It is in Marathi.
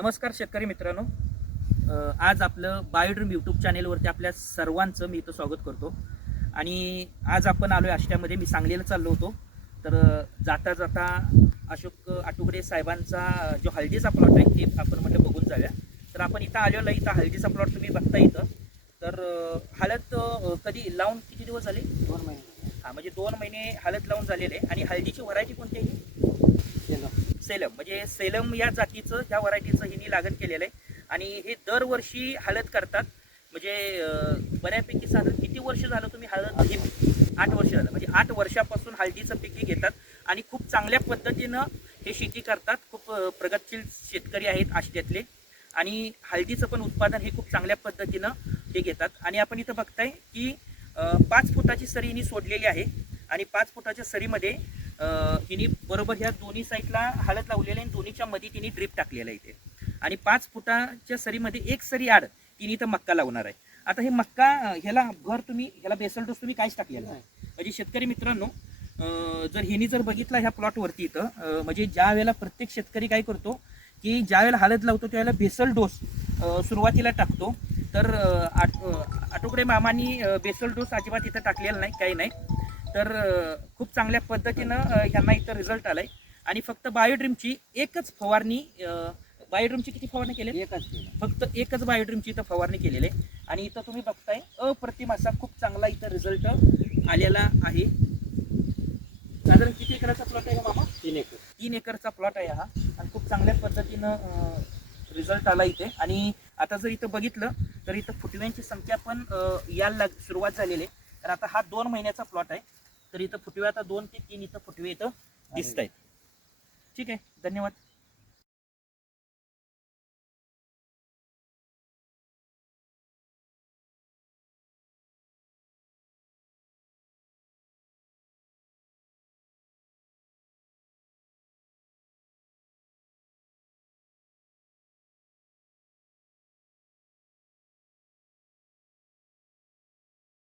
नमस्कार शेतकरी मित्रांनो. आज आपलं बायोड्रीम यूट्यूब चॅनेलवरती आपल्या सर्वांचं मी इथं स्वागत करतो. आणि आज आपण आलो आहे आष्ट्यामध्ये. मी सांगलीला चाललो होतो. तर जाता जाता अशोक आटुगडे साहेबांचा जो हळदीचा प्लॉट आहे ते आपण म्हटलं बघून जाऊया. तर आपण इथं आलेलो इथं हळदीचा प्लॉट तुम्ही बघता इथं. तर हळद कधी लावून किती दिवस झाले? दोन महिने. हा म्हणजे दोन महिने हळद लावून झालेले आहे. आणि हळदीची व्हरायटी कोणती आहे? सेलम म्हणजे सेलम या जातीचं ह्या व्हरायटीचं हिनी लागण केलेलं आहे. आणि हे दरवर्षी हळद करतात. म्हणजे बऱ्यापैकी साधारण किती वर्ष झालं तुम्ही हळद हे आठ वर्ष झालं. म्हणजे आठ वर्षापासून हळदीचं पिके हे घेतात आणि खूप चांगल्या पद्धतीनं हे शेती करतात. खूप प्रगतशील शेतकरी आहेत आष्ट्यातले आणि हळदीचं पण उत्पादन हे खूप चांगल्या पद्धतीनं हे घेतात. आणि आपण इथं बघताय की पाच फुटाची सरी हिनी सोडलेली आहे. आणि पाच फुटाच्या सरीमध्ये तिने बरोबर ह्या दोन्ही साईडला हळद लावलेली आहे आणि दोन्हीच्या मध्ये तिने ड्रीप टाकलेला आहे इथे. आणि पाच फुटाच्या सरीमध्ये एक सरी आड तिने इथं मक्का लावणार आहे. आता हे मक्का ह्याला भर तुम्ही ह्याला बेसल डोस तुम्ही काहीच टाकलेला नाही. म्हणजे शेतकरी मित्रांनो जर हिने जर बघितला ह्या प्लॉटवरती इथं म्हणजे ज्या वेळेला प्रत्येक शेतकरी काय करतो की ज्या वेळेला हळद लावतो त्यावेळेला बेसल डोस सुरुवातीला टाकतो. तर आट- आटोकडे मामानी बेसल डोस अजिबात इथं टाकलेला नाही काही नाही. तर खूप चांगल्या पद्धतीनं अं, ह्यांना इथं रिझल्ट आलाय. आणि फक्त बायोड्रीमची एकच फवारणी बायोड्रीमची किती फवारणी केली? एकच फक्त एकच बायोड्रीमची इथं फवारणी केलेली आहे. आणि इथं तुम्ही बघताय अप्रतिम असा खूप चांगला इथं रिझल्ट आलेला आहे. साधारण किती एकराचा प्लॉट आहे हा मामा? तीन एकर. तीन एकरचा प्लॉट आहे हा. आणि खूप चांगल्या पद्धतीनं रिझल्ट आला इथे. आणि आता जर इथं बघितलं तर इथं फुटव्यांची संख्या पण यायला लाग सुरुवात झालेली आहे. तर आता हा दोन महिन्याचा प्लॉट आहे. तर इथं फुटवे आता दोन ते तीन इथं फुटवे इथं दिसत आहेत ठीक आहे धन्यवाद.